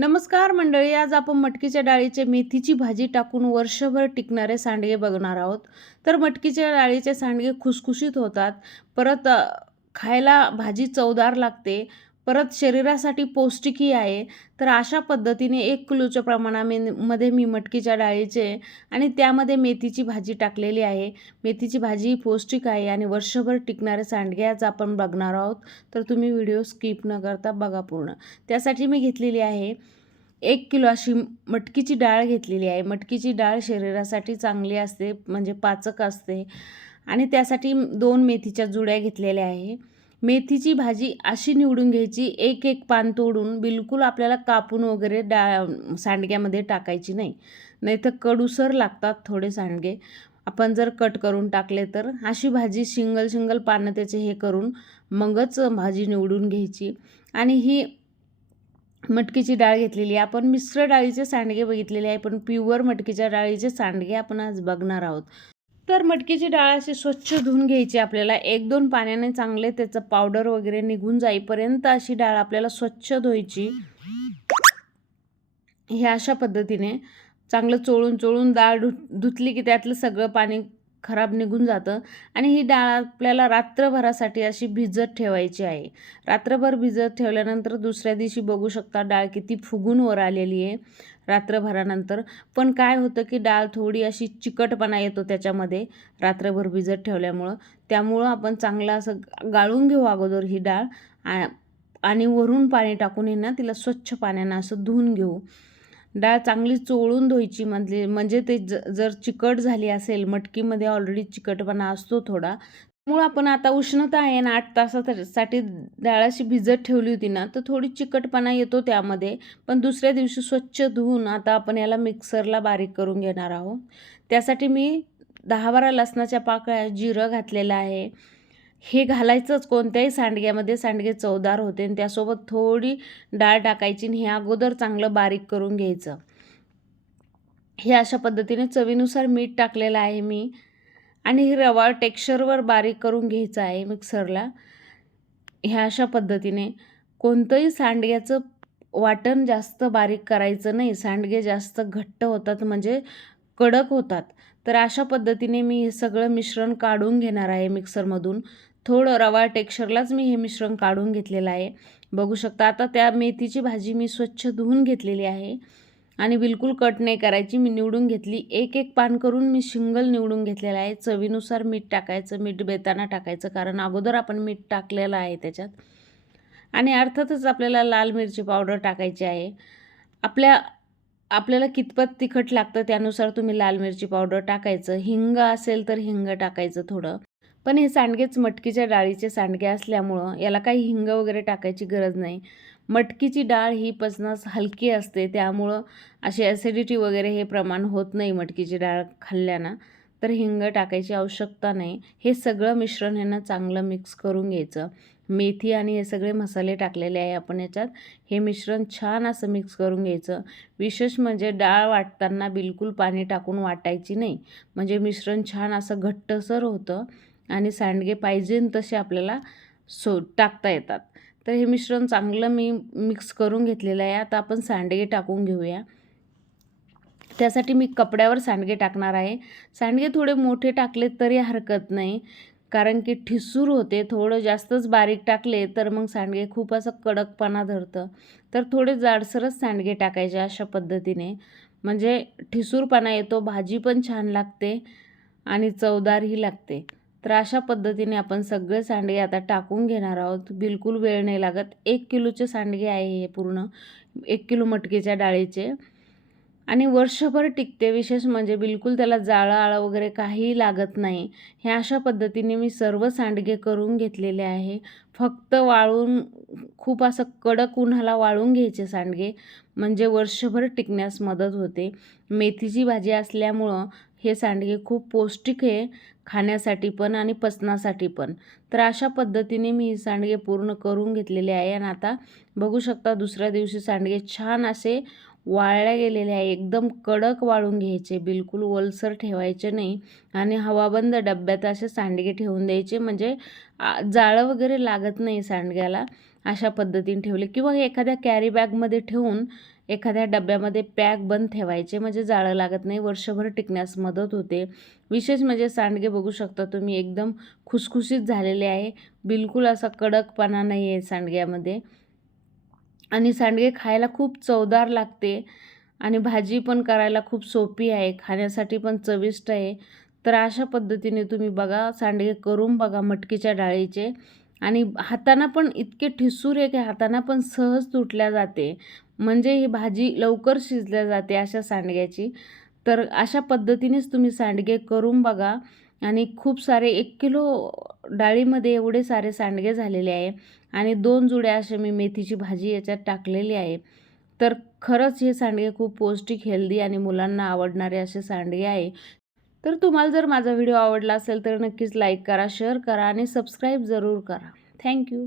नमस्कार मंडळी आज आपण मटकीच्या डाळीचे मेथीची भाजी टाकून वर्षभर टिकणारे सांडगे बघणार आहोत. तर मटकीच्या डाळीचे सांडगे खुसखुशीत होतात. परत खायला भाजी चवदार लागते. परत शरीरासाठी पौष्टिकही आहे. तर अशा पद्धतीने एक किलोच्या प्रमाणामध्ये मी मटकीच्या डाळीचे आणि त्यामध्ये मेथीची भाजी टाकलेली आहे. मेथीची भाजी ही पौष्टिक आहे आणि वर्षभर टिकणारे सांडगे आज आपण बघणार आहोत. तर तुम्ही व्हिडिओ स्किप न करता बघा पूर्ण. त्यासाठी मी घेतलेली आहे एक किलो अशी मटकीची डाळ घेतलेली आहे. मटकीची डाळ शरीरासाठी चांगली असते म्हणजे पाचक असते. आणि त्यासाठी दोन मेथीच्या जुड्या घेतलेल्या आहे. मेथीची भाजी अशी निवडून घ्यायची एक एक पान तोडून बिलकुल आपल्याला कापून वगैरे डा सांडग्यामध्ये टाकायची नाही. नाही तर कडूसर लागतात थोडे सांडगे. आपण जर कट करून टाकले तर अशी भाजी शिंगल शिंगल पानं त्याचे हे करून मगच भाजी निवडून घ्यायची. आणि ही मटकीची डाळ घेतलेली आहे. आपण मिश्र डाळीचे सांडगे बघितलेले आहे पण प्युअर मटकीच्या डाळीचे सांडगे आपण आज बघणार आहोत. तर मटकीची डाळ अशी स्वच्छ धुवून घ्यायची आपल्याला. एक दोन पाण्याने चांगले त्याचं पावडर वगैरे निघून जाईपर्यंत अशी डाळ आपल्याला स्वच्छ धुवायची. हे अशा पद्धतीने चांगलं चोळून चोळून डाळ धु धुतली की त्यातलं सगळं पाणी खराब निघून जातं. आणि ही डाळ आपल्याला रात्रभरासाठी अशी भिजत ठेवायची आहे. रात्रभर भिजत ठेवल्यानंतर दुसऱ्या दिवशी बघू शकता डाळ किती फुगून वर आलेली आहे. रात्रभरानंतर. पण काय होतं की डाळ थोडी अशी चिकटपणा येतो त्याच्यामध्ये रात्रभर भिजत ठेवल्यामुळं. त्यामुळं आपण चांगलं असं गाळून घेऊ अगोदर ही डाळ आणि वरून पाणी टाकून ना तिला स्वच्छ पाण्यानं असं धुवून घेऊ. डाळ चांगली चोळून धुवायची म्हणजे म्हणजे ते ज जर चिकट झाली असेल मटकीमध्ये ऑलरेडी चिकटपणा असतो थोडा त्यामुळं आपण आता उष्णता आहे ना आठ तासासाठी डाळ अशी भिजत ठेवली होती ना तर थोडी चिकटपणा येतो त्यामध्ये. पण दुसऱ्या दिवशी स्वच्छ धुवून आता आपण याला मिक्सरला बारीक करून घेणार आहोत. त्यासाठी मी दहा बारा लसणाच्या पाकळ्या जिरं घातलेलं आहे. हे घालायचंच कोणत्याही सांडग्यामध्ये सांडगे चवदार होते आणि त्यासोबत थोडी डाळ टाकायची आणि हे अगोदर चांगलं बारीक करून घ्यायचं. हे अशा पद्धतीने चवीनुसार मीठ टाकलेलं आहे मी. आणि ही रवा टेक्स्चरवर बारीक करून घ्यायचं आहे मिक्सरला. ह्या अशा पद्धतीने कोणतंही सांडग्याचं वाटण जास्त बारीक करायचं नाही. सांडगे जास्त घट्ट होतात म्हणजे कडक होतात. तर अशा पद्धतीने मी हे सगळं मिश्रण काढून घेणार आहे मिक्सरमधून. थोडं रवा टेक्स्चरलाच मी हे मिश्रण काढून घेतलेलं आहे. बघू शकता आता त्या मेथीची भाजी मी स्वच्छ धुवून घेतलेली आहे. आणि बिलकुल कट नाही करायची. मी निवडून घेतली. एक एक पान करून मी शिंगल निवडून घेतलेलं आहे. चवीनुसार मीठ टाकायचं मीठ बेताना टाकायचं कारण अगोदर आपण मीठ टाकलेलं आहे त्याच्यात. आणि अर्थातच आपल्याला लाल मिरची पावडर टाकायची आहे. आपल्या आपल्याला कितपत तिखट लागतं त्यानुसार तुम्ही लाल मिरची पावडर टाकायचं. हिंग असेल तर हिंग टाकायचं थोडं. पण हे सांडगेच मटकीच्या डाळीचे सांडगे असल्यामुळं याला काही हिंग वगैरे टाकायची गरज नाही. मटकीची डाळ ही पचनास हलकी असते त्यामुळं अशी ॲसिडिटी वगैरे हे प्रमाण होत नाही मटकीची डाळ खाल्ल्यानं. तर हिंग टाकायची आवश्यकता नाही. हे सगळं मिश्रण ह्यांना चांगलं मिक्स करून घ्यायचं. मेथी आणि हे सगळे मसाले टाकलेले आहे आपण याच्यात. हे मिश्रण छान असं मिक्स करून घ्यायचं. विशेष म्हणजे डाळ वाटताना बिलकुल पाणी टाकून वाटायची नाही. म्हणजे मिश्रण छान असं घट्टसर होतं आणि सांडगे पाहिजे तसे आपल्याला सो टाकता येतात. तर हे मिश्रण चांगलं मी मिक्स करून घेतलेलं आहे. आता आपण सांडगे टाकून घेऊया. त्यासाठी मी कपड्यावर सांडगे टाकणार आहे. सांडगे थोडे मोठे टाकले तरी हरकत नाही कारण की ठिसूर होते. थोडं जास्तच बारीक टाकले तर मग सांडगे खूप असं कडकपणा धरतं. तर थोडे जाडसरच सांडगे टाकायचे अशा पद्धतीने. म्हणजे ठिसूरपणा येतो भाजी पण छान लागते आणि चवदारही लागते. तर अशा पद्धतीने आपण सगळे सांडगे आता टाकून घेणार आहोत. बिलकुल वेळ नाही लागत. एक किलोचे सांडगे आहे हे पूर्ण. एक किलो मटकीच्या डाळीचे. आणि वर्षभर टिकते. विशेष म्हणजे बिलकुल त्याला जाळं आळं वगैरे काही लागत नाही. ह्या अशा पद्धतीने मी सर्व सांडगे करून घेतलेले आहे. फक्त वाळून खूप असं कडक उन्हाला वाळून घ्यायचे सांडगे. म्हणजे वर्षभर टिकण्यास मदत होते. मेथीची भाजी असल्यामुळं हे सांडगे खूप पौष्टिक आहे. खाण्यासाठी पण आणि पचनासाठी पण. तर अशा पद्धतीने मी सांडगे पूर्ण करून घेतलेले आहे आणि आता बघू शकता दुसऱ्या दिवशी सांडगे छान असे वाळल्या गेलेले आहे. एकदम कडक वाळून घ्यायचे बिलकुल ओलसर ठेवायचे नाही आणि हवाबंद डब्यात असे सांडगे ठेवून द्यायचे. म्हणजे जाळं वगैरे लागत नाही सांडग्याला अशा पद्धतीने ठेवले. किंवा एखाद्या कॅरी बॅगमध्ये ठेवून एखाद्या डब्यामध्ये पॅक बंद ठेवायचे म्हणजे जाळं लागत नाही वर्षभर टिकण्यास मदत होते. विशेष म्हणजे सांडगे बघू शकता तुम्ही एकदम खुसखुशीत झालेले आहे. बिलकुल असा कडकपणा नाही आहे सांडग्यामध्ये. आणि सांडगे खायला खूप चवदार लागते आणि भाजी पण करायला खूप सोपी आहे खाण्यासाठी पण चविष्ट आहे. तर अशा पद्धतीने तुम्ही बघा सांडगे करून बघा मटकीच्या डाळीचे. आणि हाताना पण इतके ठिसूर आहे की हाताना पण सहज तुटल्या जाते. म्हणजे ही भाजी लवकर शिजल्या जाते अशा सांडग्याची. तर अशा पद्धतीनेच तुम्ही सांडगे करून बघा. आणि खूप सारे एक किलो डाळीमध्ये एवढे सारे सांडगे झालेले आहे. आणि दोन जुड्या असे मी मेथीची भाजी याच्यात टाकलेली आहे. तर खरंच हे सांडगे खूप पौष्टिक हेल्दी आणि मुलांना आवडणारे असे सांडगे आहे. तर तुम्हाला जर माझा व्हिडिओ आवडला असेल तर नक्कीच लाईक करा शेअर करा आणि सबस्क्राईब जरूर करा. थँक्यू.